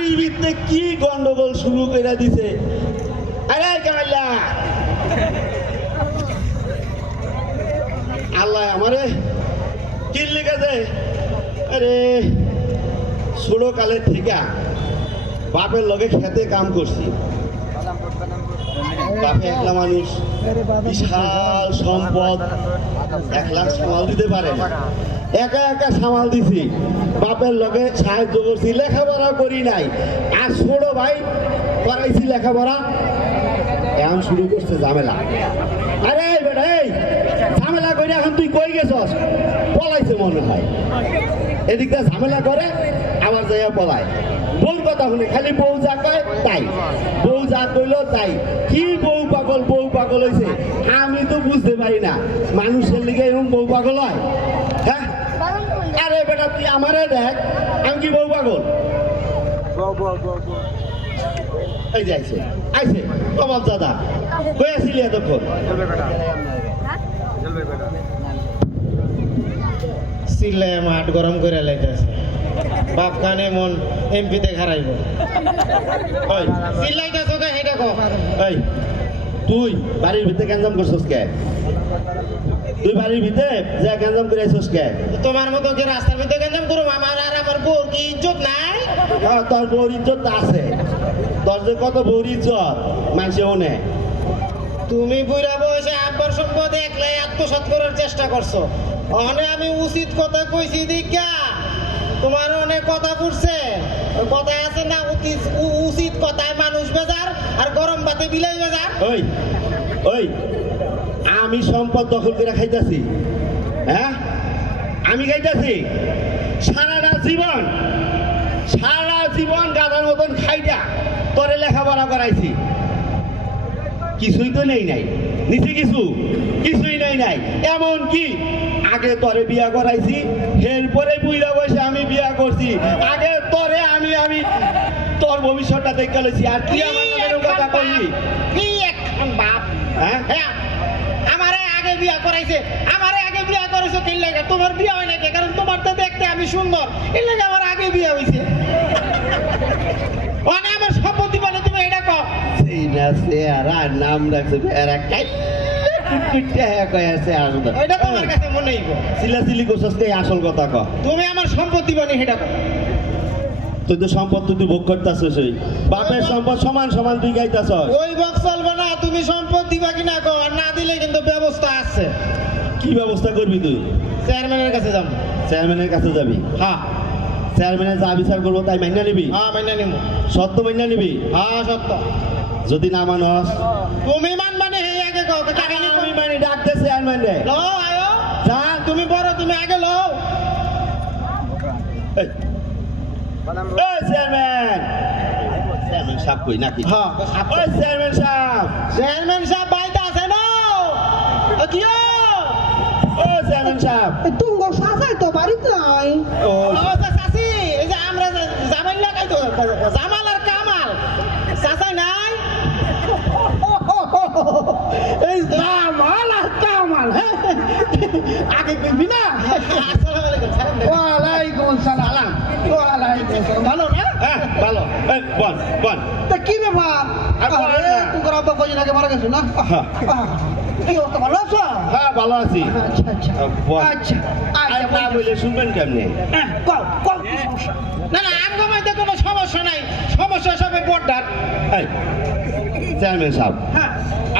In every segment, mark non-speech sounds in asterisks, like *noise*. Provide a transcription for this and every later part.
বাড়ির ভিতরে কি গন্ডগোল শুরু করে দিছে? আরে কামাল্লা আল্লাহ আমারে কি লিখেছে। আরে ছোট কালের থেকে বাপের লগে খেতে কাম করছি। বাপে একলা মানুষ, বিশাল সম্পদ, এক লাখ সামাল দিতে পারে না। একা একা সামাল দিছি। বাপের লগে সাহায্য করছি, লেখাপড়া করি নাই। আর ছোট ভাই করাইছি লেখাপড়া। এখন শুরু করছে ঝামেলা। আরে বেটা, এই ঝামেলা করে এখন তুই কই গেছস? পলাইছে মনে হয়। এদিক দিয়ে ঝামেলা করে, আবার যাইয়া পলায়। বউর কথা শুনে খালি বউ যা কয় তাই। বউ যা কইল তাই। কি বউ পাগল বউ পাগল হয়েছে আমি তো বুঝতে পারি না। মানুষের লিগে এরকম বউ পাগল হয়? বেটা তুই আমারে দেখ আমি কি বউ পাগল? এই যে আইছে আইছে কমাল দাদা। কই আসিলি এতক্ষণ? সিলে মাঠ গরম করে লাইতেছে। বাপ কানে মন এমপিতে খারাইব। *laughs* ওই চিল্লাইতেছো কে? হেটা কো। এই তুই বাড়ির ভিতরে গ্যাঞ্জাম করছস কে? তুই বাড়ির ভিতরে যা গ্যাঞ্জাম করে আইছস কে? তোমার মতো কি রাস্তার ভিতরে গেঞ্জাম করো আমার আর আমার বউর কি ইজ্জত নাই? হ্যাঁ, তোর বউর ইজ্জত আছে। তোর যে কত বউর ইজ্জত মানুষে ওনে তুমি বুড়া বয়সে আব্বার সম্পদ একলাই আত্মসাৎ করার চেষ্টা করছ। অনে আমি উচিত কথা কইছি দিকা তোমার অনেক কথা পড়ছে কথায় আছে না উচিত- কথায় মানুষ বেজার আর গরম পাতে বিলাই বেজার। ওই ওই, আমি সম্পদ দখল করে খাইতাছি। হ্যাঁ? আমি খাইতাছি। সারাটা জীবন, সারা জীবন গাদার মতন খাইটা তোরে লেখাপড়া করাইছি। কিছুই তো নেই নাই। নিচে কিছু? কিছুই নেই নাই। এমন কি আগে তরে বিয়া করাইছি এরপরে বুইরা বসে বিয়া করছি। আগে তরে আমি আমি তোর ভবিষ্যৎটা দেখে লইছি। আর তুই আমার নামে এরকম কথা করলি কি একখান বাপ? হ্যাঁ? হ্যাঁ। আমারে আগে বিয়া করাইছে। আমারে আগে বিয়া করেছ কি লাগে? তোমার বিয়া হয় নাকি? কারণ তোমার তো দেখতে আমি সুন্দর। এর লাগে আমার আগে বিয়া হইছে। মানে আমার সম্পত্তি বলে তুমি এটা কও। সেই না চেহারা নাম রাখছে এরা কাইটা কয়ে আছে আসলে এটা তোমার কাছে মনে হইব। সিলাসিলি করছস কে আসল কথা ক। তুমি আমার সম্পত্তি বলে সেটা কও তুই তো সম্পদ তুই ভোগ করতাছস ওই বাপের সম্পদ সমান সমান তুই গাইতাছস। ওই বক্স চলবে না তুমি সম্পত্তি দিবা কিনা কও না দিলে কিন্তু ব্যবস্থা আছে। কি ব্যবস্থা করবি তুই? চেয়ারম্যানের কাছে যাব। চেয়ারম্যানের কাছে যাবি? হ্যাঁ। চেয়ারম্যানের যা বিচার করব তাই মাইনা নিবি? হ্যাঁ মাইনা সত্য মাইনা নিবি? হ্যাঁ সত্য। যদি না মানস। তুমি আগে কও কাহিনী আমি মানে ডাকতে চেয়ারম্যান রে লও আয়ো। যা তুমি বড় তুমি আগে লও। এই। এই চেয়ারম্যান। চেয়ারম্যান সাহেব কই নাকি? হ্যাঁ ওই চেয়ারম্যান সাহেব। চেয়ারম্যান সাহেব বাইতে আছে না? ও কিও ও চেয়ারম্যান সাহেব। তুঙ্গ সাজাই তো বাড়িতে নাই। ও ও এই যে আমরা যে জামাই লাগাই তো জামাল আর কামাল চাচাই নাই এই জামাল আর কামাল? আগে কইবি না। ওয়ালাইকুম সালাম ওয়ালাইকুম ভালো না? হ্যাঁ ভালো। বল বল। তা কি ব্যাপার? আর। তোমার আব্বা কয়দিন আগে মারা গেছে না? কি অবস্থা ভালো আছো? হ্যাঁ ভালো আছি। আচ্ছা আচ্ছা। বল। আচ্ছা আর আচ্ছা না বলে শুনবেন কেমনে? হ্যাঁ, কও কও না না আমগো মধ্যে কোনো সমস্যা নাই। সমস্যা সবে বড়দার এই চেয়ারম্যান সাহেব। হ্যাঁ।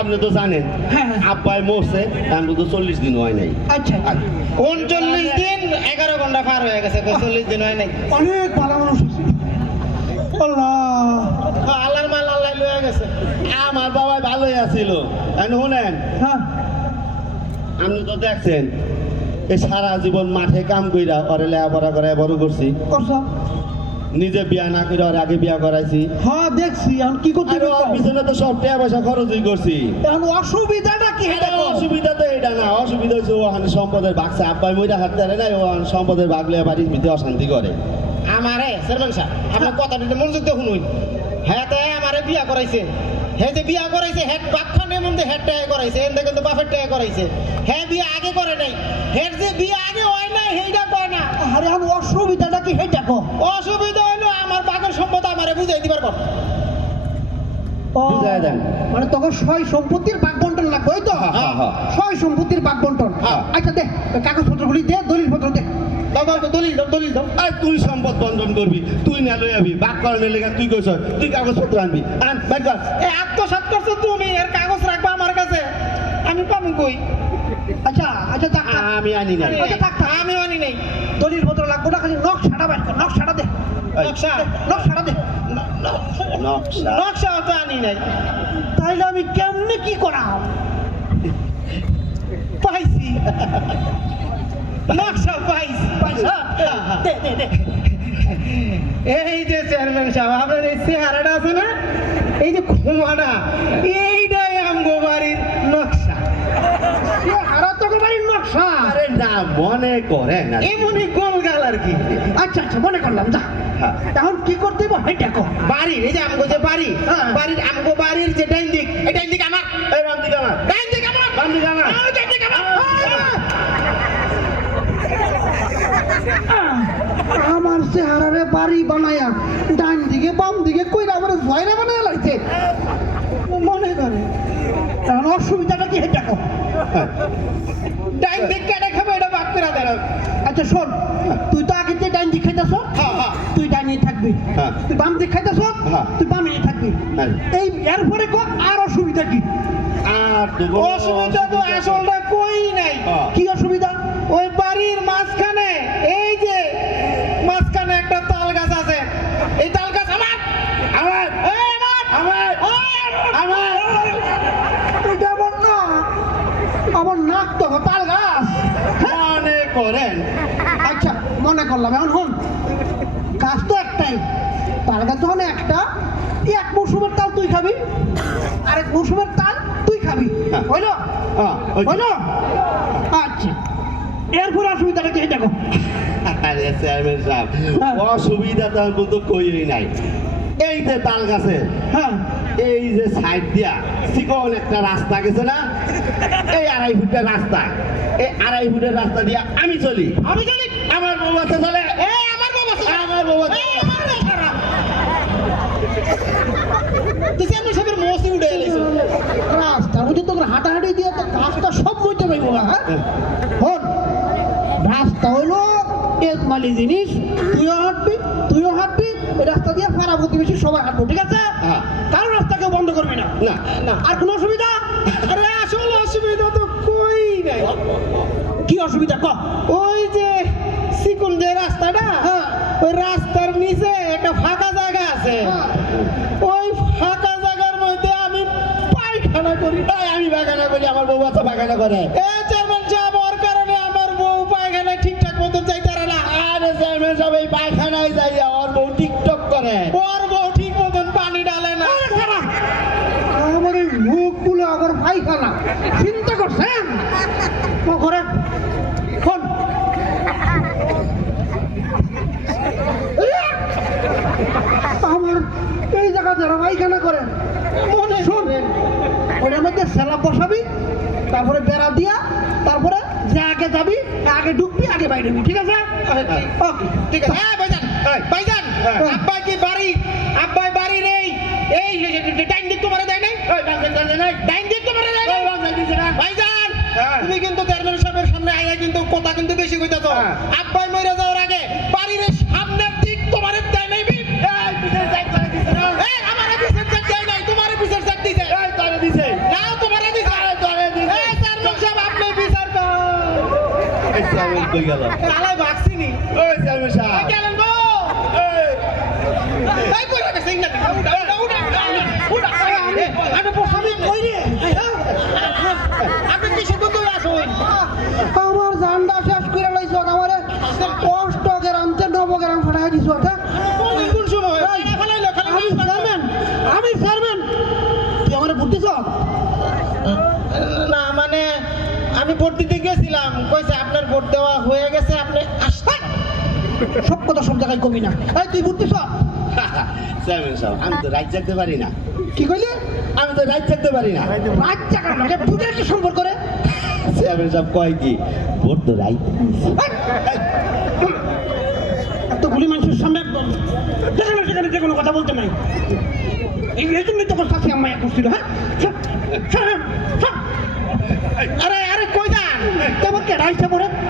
আপনি তো জানেন হ্যাঁ, হ্যাঁ। আব্বাই মরছে আমি তো চল্লিশ দিন হয় নাই। আচ্ছা। উনচল্লিশ দিন এগারো ঘণ্টা পার হয়ে গেছে চল্লিশ দিন হয় নাই। অনেক ভালো মানুষ আল্লাহ। ও, আল্লাহর মাল আল্লাহ লয়ে গেছে। আমার বাবা ভালোই আছিল। শুনেন হ্যাঁ। আপনি তো দেখছেন এই সারা জীবন মাঠে কাম কইরা ওরে লেখাপড়া করে বড় করছ? নিজে বিয়া না করে ওর আগে বিয়া করাইছি। হ্যাঁ দেখছি এখন কি করতে আর ওর পিছনে তো সব টাকা পয়সা খরচই করছি। এখন অসুবিধাটা কি এটা অসুবিধা তো এটা না অসুবিধা হচ্ছে ওখানে সম্পদের ভাগছে আব্বাই মইরা হাত ধরে নাই ও ওখানে সম্পদের ভাগ লিয়ে বাড়ির ভিতরে অশান্তি করে। আমারে চেয়ারম্যান সাহেব আপনার কথাটা একটু মনোযোগ দিয়ে শুনুন। হ্যাঁ তে আমারে বিয়া করাইছে। হ্যাঁ যে বিয়া করাইছে হ্যাঁ বাপখানের মধ্যে হেড টাকা করাইছে এনতে কিন্তু বাপের টাকা করাইছে। হ্যাঁ বিয়া আগে করে নাই। হেড যে বিয়া আগে হয় নাই সেইটা কয় না? আরে এখন অসুবিধাটা কি হেই দেখো অসুবিধা হইল আমার বাগের সম্পদ আমারে বুঝাই দিবার কথা ও, বুঝায় দেন। মানে তখন সয় সম্পত্তির ভাগ বন্টন লাগবে ওই তো? হ্যাঁ, হ্যাঁ, হ্যাঁ। সয় সম্পত্তির ভাগ বন্টন। আচ্ছা দে কাগজপত্রগুলি দে দলিল পত্র দে। দলিল দাও দলিল দাও। আর তুই সম্পদ বন্ধন করবি তুই না লই আবি বাক করার লেগে তুই কইছ তুই কাগজপত্র আনবি। আন বাইর কর। এ আত্মসাৎ করছ তুমি এর কাগজ রাখবা আমার কাছে। আমি পাবো কই? আচ্ছা আচ্ছা থাক। আমি আনি নাই। আচ্ছা, থাক, থাক। আমি আনি নাই। দলিল পত্র লাগবে না খালি নকশাটা বাইর কর নকশাটা দে। নকশা নকশাটা দে। নকশা। নকশা তো আনি নাই। তাইলে আমি কেমনে কি করাম? পাইছি। নকশা পাইছি। দে দে দে। এই যে চেয়ারম্যান সাহেব আপনার এই চেহারাটা আছে না? এই যে ক্ষমাটা এইটাই আমগো বাড়ির নকশা। এ হারা তো বাড়ির নকশা। না মনে করে না। এমনই গোলগাল আর কি। আচ্ছা আচ্ছা মনে করলাম যা। হ্যাঁ। এখন কি করতে হবে হেঁটে কো বাড়ির এই যে আমগো যে বাড়ি হ্যাঁ। বাড়ির আমগো বাড়ির যে ডাইন দিক এই ডাইন দিক আমার। এই রামদিক আমার। ডাইন দিক আমার। রামদিক আমার। ওই ডাইন দিক আমার। আমার চেহারারে বাড়ি বানায়া ডান দিকে বাম দিকে কইরা আমার জয়রা বানায়া লাগছে মনে করে। এখন অসুবিধাটা কি হেঁটে কো? ডাইন দিক কেটে খাবে এটা বাদ করে দেন আচ্ছা শোন তুই তো আগে দিয়ে ডাইন দিক খাইতেছ? হ্যাঁ, হ্যাঁ। তুই ডাইনে থাকবি। হ্যাঁ। তুই বাম দিক খাইতেছ? হ্যাঁ। তুই বামে থাকবি। হ্যাঁ। এই এরপরে কো আর অসুবিধা কি? আর অসুবিধা তো আসলটা কই নাই? হ্যাঁ। কি অসুবিধা? ওই বাড়ির মাঝখানে এই যে মাঝখানে একটা তাল গাছ আছে এই তাল গাছ আমার আমার এই আমার আমার আমার এটা আমার না আমার নাক তো তাল গাছ। মনে করেন। আচ্ছা মনে করলাম। এখন হন গাছ তো একটাই। তাল গাছ যখন একটা এক মৌসুমের তাল তুই খাবি আরেক মৌসুমের তাল তুই খাবি। হ্যাঁ। হইল? হ্যাঁ, হইল। আচ্ছা। এরপর অসুবিধাটা কি? দেখো। আরে চেয়ারম্যান সাহেব হ্যাঁ। অসুবিধা তো কিন্তু নাই। এই যে তাল গাছে হ্যাঁ। এই যে সাইড দিয়া চিকন একটা রাস্তা গেছে না? এই আড়াই ফুটের রাস্তা এই আড়াই ফুটের রাস্তা দিয়া আমি চলি। আমি জানি আমার বউ চলে আমার বাবা আমার বউ আমার মসি উঠে রাস্তার মধ্যে তোকে হাঁটাহাঁটি দিয়ে তো গাছটা সব মইতে পাইব না হ্যাঁ? হন রাস্তা হইল একমালি জিনিস তুইও হাঁটবি তুইও হাঁটবি রাস্তা দিয়ে পাড়া প্রতিবেশী সবাই হাঁটবো ঠিক আছে? হ্যাঁ। কারও রাস্তা কেউ বন্ধ করবি না। না। আর কোনো অসুবিধা আরে আসল অসুবিধা তো কই নাই কি আমার এই জায়গা যারা পায়খানা করেন শোন। ওটার মধ্যে স্যালাপ বসাবি তারপরে বেড়া দিয়া তারপরে যে আগে যাবি আগে ঢুকবি আগে বাইরে ঠিক আছে? ঠিক। আছে। হ্যাঁ ভাইজান। এই। ভাইজান হ্যাঁ। আব্বা কি বাড়ি? আব্বাই বাড়ি নেই। এই টাইম দিক তোমারে দেয় নাই? দিক তোমারে দেয় নাই? ভাইজান হ্যাঁ। তুমি কিন্তু চেয়ারম্যান সাহেবের সামনে আইয়া কিন্তু কথা কিন্তু বেশি কইতাছ। হ্যাঁ। আব্বাই মরে যাওয়ার এই চেয়ারম্যান কই গেল আলাই ভাগছিনি ওই চেয়ারম্যান সাহেব কেমন গো এই এই কইরা গেছে না উড়া উড়া উড়া উড়া আমি বসাবি কই রে আপনি কিসে কত আসুন আমার জানটা শেষ করে লাইছ আমারে অষ্ট গ্রাম তে নব গ্রাম ফাটাই দিছ ওটা কোন কোন সময় খালি আমি চেয়ারম্যান আমি চেয়ারম্যান তুই আমারে ভোট দিছ না মানে আমি ভোট দিতে গেছিলাম কইছে ভোট দেওয়া হয়ে গেছে আপনি আসতে সব কথা সব জায়গায় কমি না। এই তুই ভোট দিছ? *laughs* চেয়ারম্যান সাহেব আমি তো রাইট থাকতে পারি না। কি কইলি? আমি তো রাইট থাকতে পারি না। রাত লোকে বুঝের কি সম্পর্ক রে? চেয়ারম্যান সাহেব কয় কি ভোট তো রাইট। এত গুলি মানুষের সামনে না যে কোনো কথা বলতে নাই। এই জন্যই তো শাশি আম্মা করছিল হ্যাঁ। আরে আরে কই যান তোমার কেডা